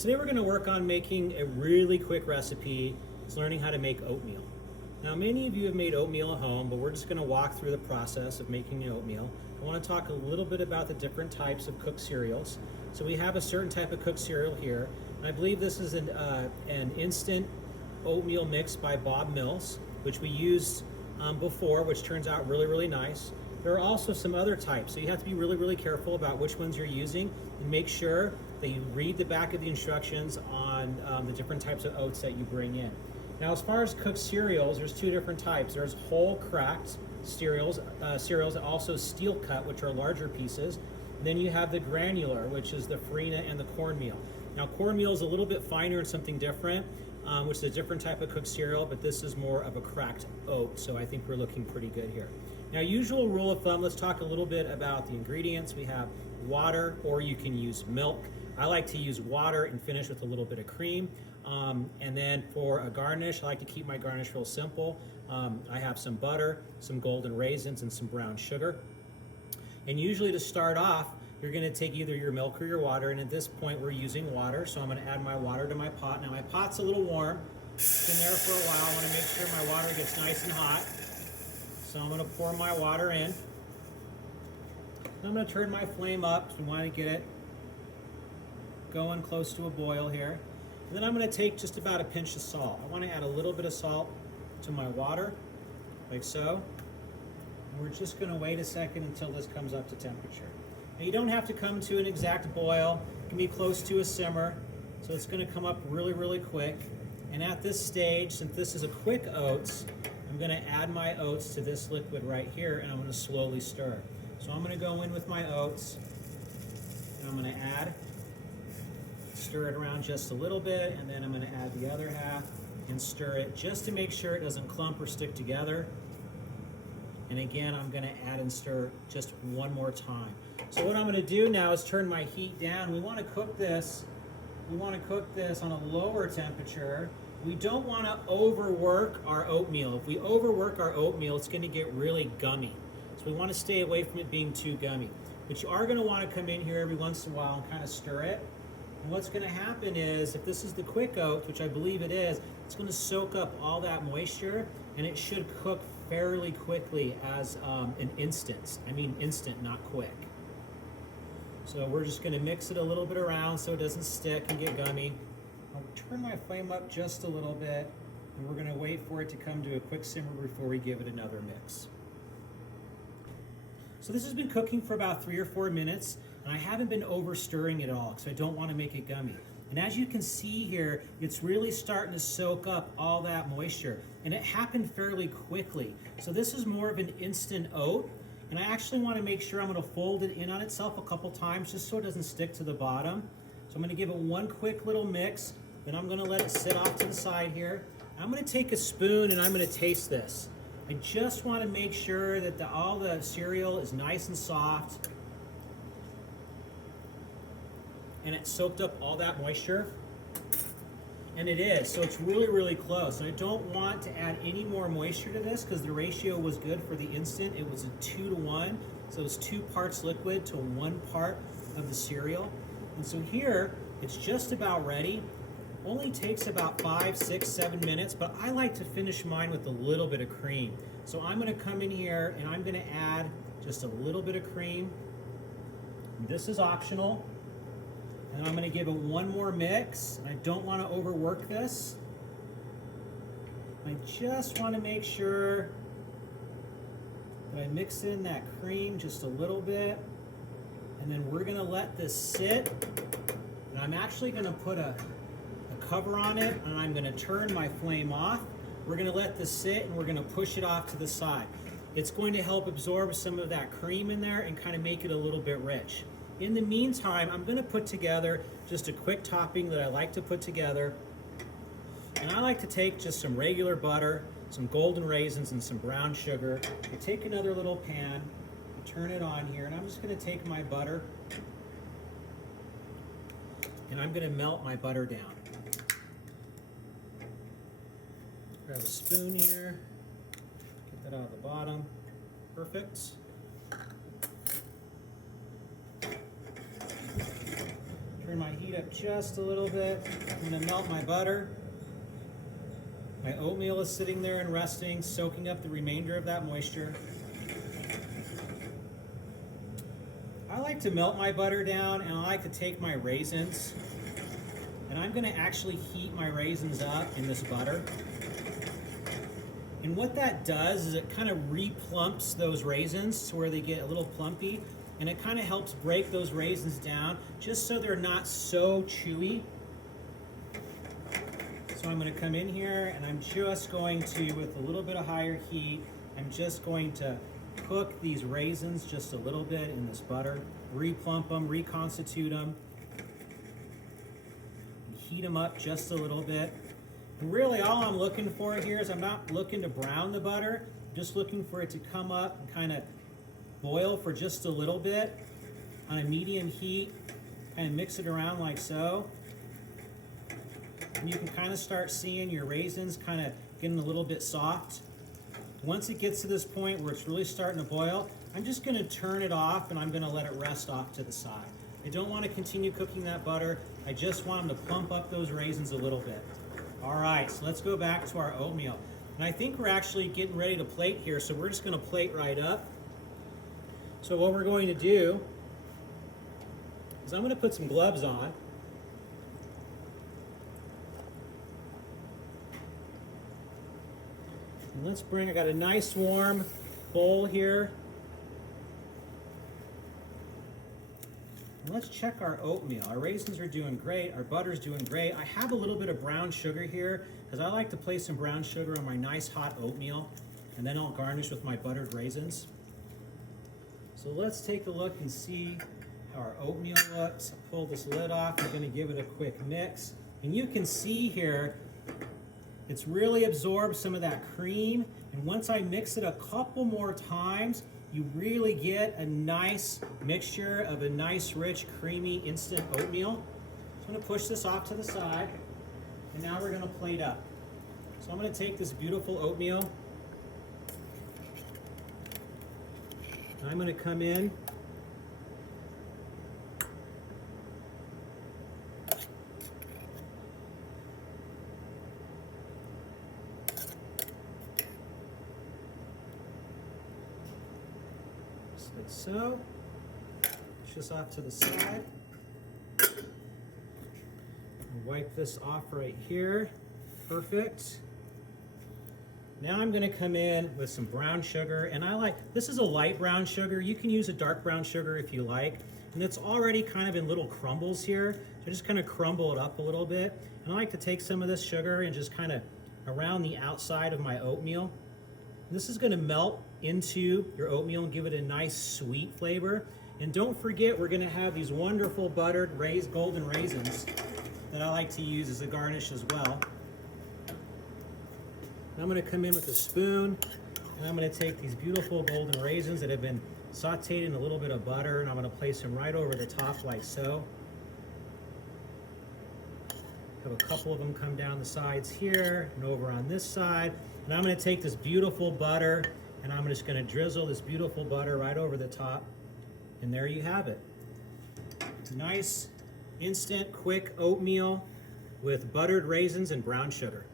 Today we're going to work on making a really quick recipe. It's learning how to make oatmeal. Now many of you have made oatmeal at home, but we're just going to walk through the process of making oatmeal. I want to talk a little bit about the different types of cooked cereals. So we have a certain type of cooked cereal here, and I believe this is an instant oatmeal mix by Bob Mills, which we used before, which turns out really, really nice. There are also some other types, so you have to be really, really careful about which ones you're using and make sure that you read the back of the instructions on the different types of oats that you bring in. Now, as far as cooked cereals, there's two different types. There's whole cracked cereals, and also steel cut, which are larger pieces. And then you have the granular, which is the farina and the cornmeal. Now, cornmeal is a little bit finer and something different, which is a different type of cooked cereal, but this is more of a cracked oat, so I think we're looking pretty good here. Now, usual rule of thumb, let's talk a little bit about the ingredients. We have water, or you can use milk. I like to use water and finish with a little bit of cream. And then for a garnish, I like to keep my garnish real simple. I have some butter, some golden raisins, and some brown sugar. And usually to start off, you're going to take either your milk or your water, and at this point we're using water, so I'm going to add my water to my pot. Now my pot's a little warm. It's been there for a while. I want to make sure my water gets nice and hot. So I'm going to pour my water in. I'm going to turn my flame up, so we want to get it going close to a boil here. And then I'm going to take just about a pinch of salt. I want to add a little bit of salt to my water, like so. And we're just going to wait a second until this comes up to temperature. Now you don't have to come to an exact boil. It can be close to a simmer. So it's going to come up really, really quick. And at this stage, since this is a quick oats, I'm going to add my oats to this liquid right here, and I'm going to slowly stir. So I'm going to go in with my oats, and I'm going to stir it around just a little bit, and then I'm going to add the other half and stir it just to make sure it doesn't clump or stick together. And again, I'm going to add and stir just one more time. So what I'm going to do now is turn my heat down. We want to cook this. We want to cook this on a lower temperature. We don't want to overwork our oatmeal. If we overwork our oatmeal, it's going to get really gummy. So we want to stay away from it being too gummy. But you are going to want to come in here every once in a while and kind of stir it. And what's going to happen is, if this is the quick oat, which I believe it is, it's going to soak up all that moisture, and it should cook fairly quickly as an instant. I mean instant, not quick. So we're just going to mix it a little bit around so it doesn't stick and get gummy. I'll turn my flame up just a little bit, and we're going to wait for it to come to a quick simmer before we give it another mix. So this has been cooking for about 3 or 4 minutes, and I haven't been over stirring it all because I don't want to make it gummy. And as you can see here, it's really starting to soak up all that moisture, and it happened fairly quickly. So this is more of an instant oat, and I actually want to make sure I'm going to fold it in on itself a couple times just so it doesn't stick to the bottom. So I'm going to give it one quick little mix, then I'm going to let it sit off to the side here. I'm going to take a spoon and I'm going to taste this. I just want to make sure that all the cereal is nice and soft and it soaked up all that moisture. And it is, so it's really, really close. And I don't want to add any more moisture to this because the ratio was good for the instant. It was a 2-to-1, so it was 2 parts liquid to 1 part of the cereal. And so here, it's just about ready. Only takes about 5, 6, 7 minutes, but I like to finish mine with a little bit of cream. So I'm going to come in here and I'm going to add just a little bit of cream. This is optional. And I'm going to give it one more mix. And I don't want to overwork this. I just want to make sure that I mix in that cream just a little bit. And then we're going to let this sit. And I'm actually going to put a cover on it, and I'm going to turn my flame off. We're going to let this sit, and we're going to push it off to the side. It's going to help absorb some of that cream in there and kind of make it a little bit rich. In the meantime, I'm going to put together just a quick topping that I like to put together. And I like to take just some regular butter, some golden raisins, and some brown sugar. I take another little pan, I turn it on here, and I'm just going to take my butter, and I'm going to melt my butter down. Grab a spoon here, get that out of the bottom. Perfect. Turn my heat up just a little bit. I'm gonna melt my butter. My oatmeal is sitting there and resting, soaking up the remainder of that moisture. I like to melt my butter down, and I like to take my raisins, and I'm gonna actually heat my raisins up in this butter. And what that does is it kind of re-plumps those raisins to where they get a little plumpy, and it kind of helps break those raisins down just so they're not so chewy. So I'm going to come in here and I'm just going to, with a little bit of higher heat, I'm just going to cook these raisins just a little bit in this butter, re-plump them, reconstitute them, and heat them up just a little bit. And really all I'm looking for here is I'm not looking to brown the butter, I'm just looking for it to come up and kind of boil for just a little bit on a medium heat, kind of mix it around like so. And you can kind of start seeing your raisins kind of getting a little bit soft. Once it gets to this point where it's really starting to boil, I'm just going to turn it off and I'm going to let it rest off to the side. I don't want to continue cooking that butter. I just want them to plump up those raisins a little bit. All right, so let's go back to our oatmeal. And I think we're actually getting ready to plate here, so we're just going to plate right up. So what we're going to do is I'm going to put some gloves on. And let's bring, I got a nice warm bowl here. And let's check our oatmeal. Our raisins are doing great, our butter's doing great. I have a little bit of brown sugar here because I like to place some brown sugar on my nice hot oatmeal, and then I'll garnish with my buttered raisins. So let's take a look and see how our oatmeal looks. I'll pull this lid off, I'm gonna give it a quick mix. And you can see here, it's really absorbed some of that cream, and once I mix it a couple more times, you really get a nice mixture of a nice, rich, creamy, instant oatmeal. So I'm gonna push this off to the side, and now we're gonna plate up. So I'm gonna take this beautiful oatmeal, and I'm gonna come in like so. Push this off to the side. And wipe this off right here. Perfect. Now I'm going to come in with some brown sugar, and this is a light brown sugar. You can use a dark brown sugar if you like. And it's already kind of in little crumbles here. So just kind of crumble it up a little bit. And I like to take some of this sugar and just kind of around the outside of my oatmeal. This is going to melt into your oatmeal and give it a nice sweet flavor. And don't forget, we're going to have these wonderful buttered golden raisins that I like to use as a garnish as well. And I'm going to come in with a spoon, and I'm going to take these beautiful golden raisins that have been sauteed in a little bit of butter, and I'm going to place them right over the top like so. Have a couple of them come down the sides here and over on this side. And I'm going to take this beautiful butter, and I'm just going to drizzle this beautiful butter right over the top. And there you have it. Nice, instant, quick oatmeal with buttered raisins and brown sugar.